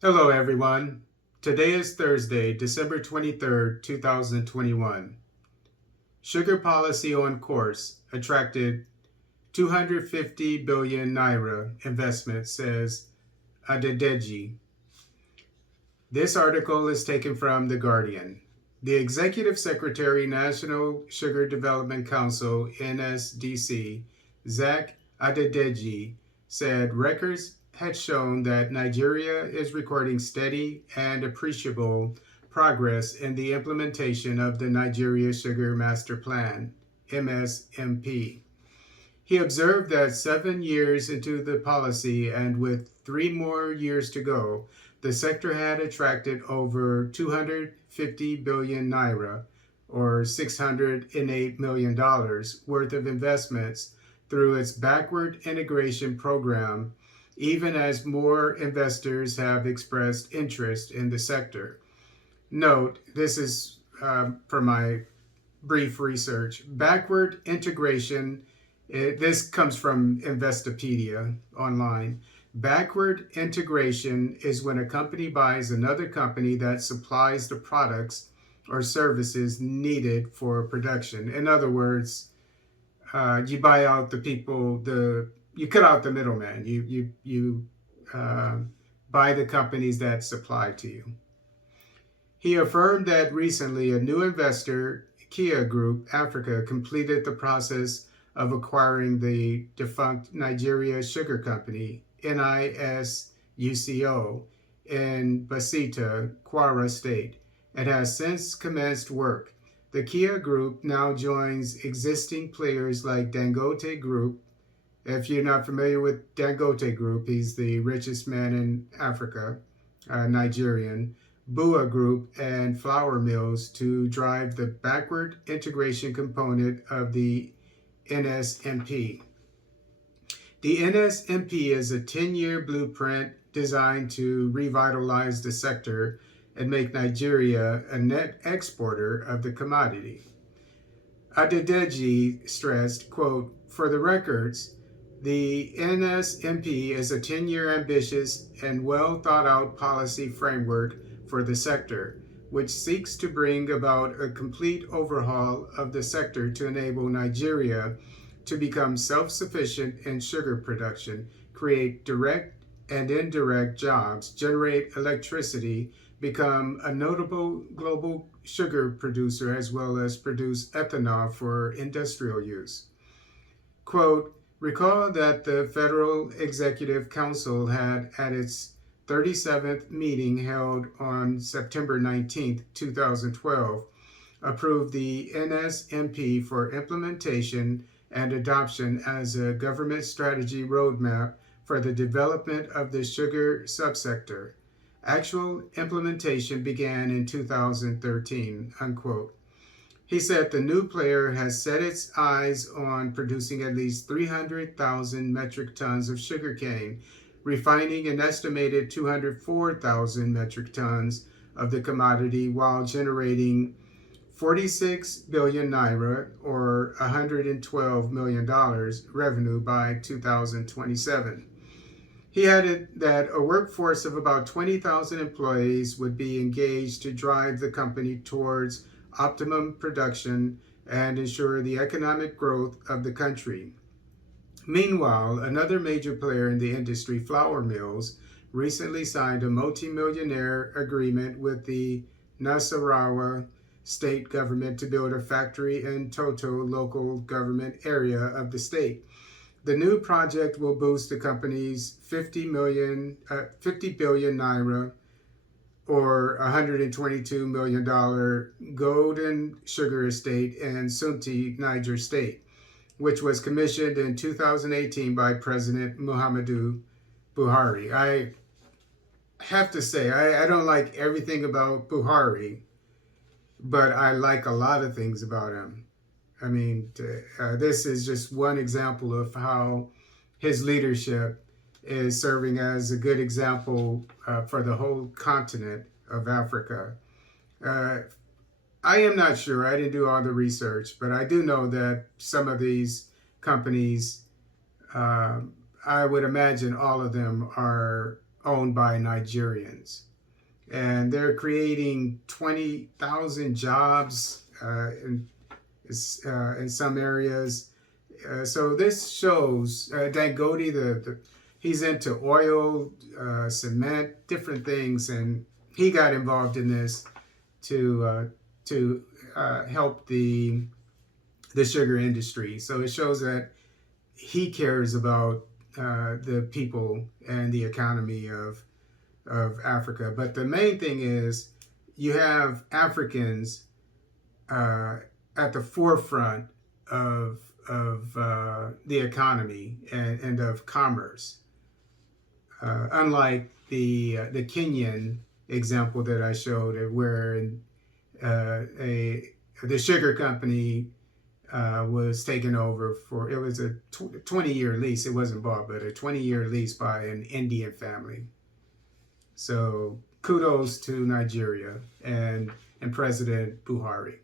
Hello, everyone. Today is Thursday, December 23rd, 2021. Sugar policy on course attracted 250 billion naira investment, says Adedeji. This article is taken from The Guardian. The Executive Secretary, National Sugar Development Council, NSDC, Zach Adedeji, said records had shown that Nigeria is recording steady and appreciable progress in the implementation of the Nigeria Sugar Master Plan, MSMP. He observed that 7 years into the policy and with 3 more years to go, the sector had attracted over 250 billion naira, or $608 million worth of investments through its backward integration program, even as more investors have expressed interest in the sector. Note, this is from my brief research. Backward integration, this comes from Investopedia online. Backward integration is when a company buys another company that supplies the products or services needed for production. In other words, you buy out the people, you cut out the middleman. You buy the companies that supply to you. He affirmed that recently a new investor, Kia Group Africa, completed the process of acquiring the defunct Nigeria Sugar Company, NISUCO, in Basita, Kwara State, and has since commenced work. The Kia Group now joins existing players like Dangote Group. If you're not familiar with Dangote Group, he's the richest man in Africa, Nigerian. Bua Group and flour mills to drive the backward integration component of the NSMP. The NSMP is a 10-year blueprint designed to revitalize the sector and make Nigeria a net exporter of the commodity. Adedeji stressed, quote, "For the records, the NSMP is a 10-year ambitious and well thought out policy framework for the sector, which seeks to bring about a complete overhaul of the sector to enable Nigeria to become self-sufficient in sugar production, create direct and indirect jobs, generate electricity, become a notable global sugar producer, as well as produce ethanol for industrial use." Quote, "Recall that the Federal Executive Council had at its 37th meeting held on September 19, 2012, approved the NSMP for implementation and adoption as a government strategy roadmap for the development of the sugar subsector. Actual implementation began in 2013, unquote. He said the new player has set its eyes on producing at least 300,000 metric tons of sugarcane, refining an estimated 204,000 metric tons of the commodity while generating 46 billion naira, or $112 million revenue by 2027. He added that a workforce of about 20,000 employees would be engaged to drive the company towards optimum production and ensure the economic growth of the country. Meanwhile, another major player in the industry, flour mills, recently signed a multi-millionaire agreement with the Nasarawa state government to build a factory in Toto local government area of the state. The new project will boost the company's 50 billion naira, or $122 million golden sugar estate in Sunti, Niger State, which was commissioned in 2018 by President Muhammadu Buhari. I have to say, I don't like everything about Buhari, but I like a lot of things about him. I mean, this is just one example of how his leadership is serving as a good example for the whole continent of Africa. I am not sure. I didn't do all the research, but I do know that some of these companies, I would imagine all of them are owned by Nigerians. And they're creating 20,000 jobs in some areas. So this shows Dangote, he's into oil, cement, different things, and he got involved in this to help the sugar industry. So it shows that he cares about the people and the economy of Africa. But the main thing is you have Africans at the forefront of the economy and of commerce. Unlike the Kenyan example that I showed, where the sugar company was taken over for, it was a 20-year lease. It wasn't bought, but a 20-year lease by an Indian family. So kudos to Nigeria and President Buhari.